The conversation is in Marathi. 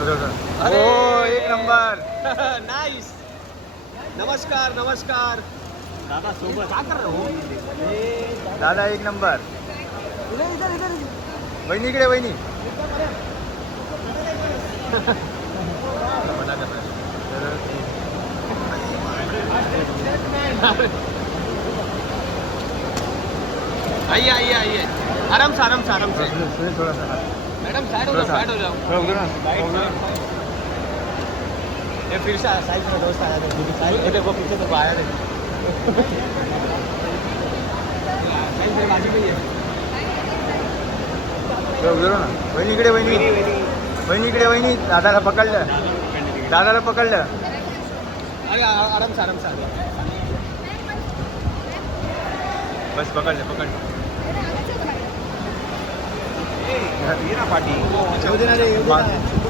अरे एक नंबर. नाइस. नमस्कार नमस्कार दादा सोबत काय कर रहे हो. दादा एक नंबर. वहिनी इकडे वहिनी. आइए आइए आइए आराम से आराम से आराम से. थोड़ा सा मैडम साइड हो जाओ साइड हो जाओ. ये फिर से साइड में दोस्त आया था दीदी साइड ये देखो पीछे तो आया था. साइड से बाजू में ही है. ना वहिनी इकडे वहिनी. वहिनी इकडे वहिनी. दादाला पकडलं. दादाला पकडलं. अरे आराम से आराम से. बस पकडलं पकडलं. ये ना पार्टी.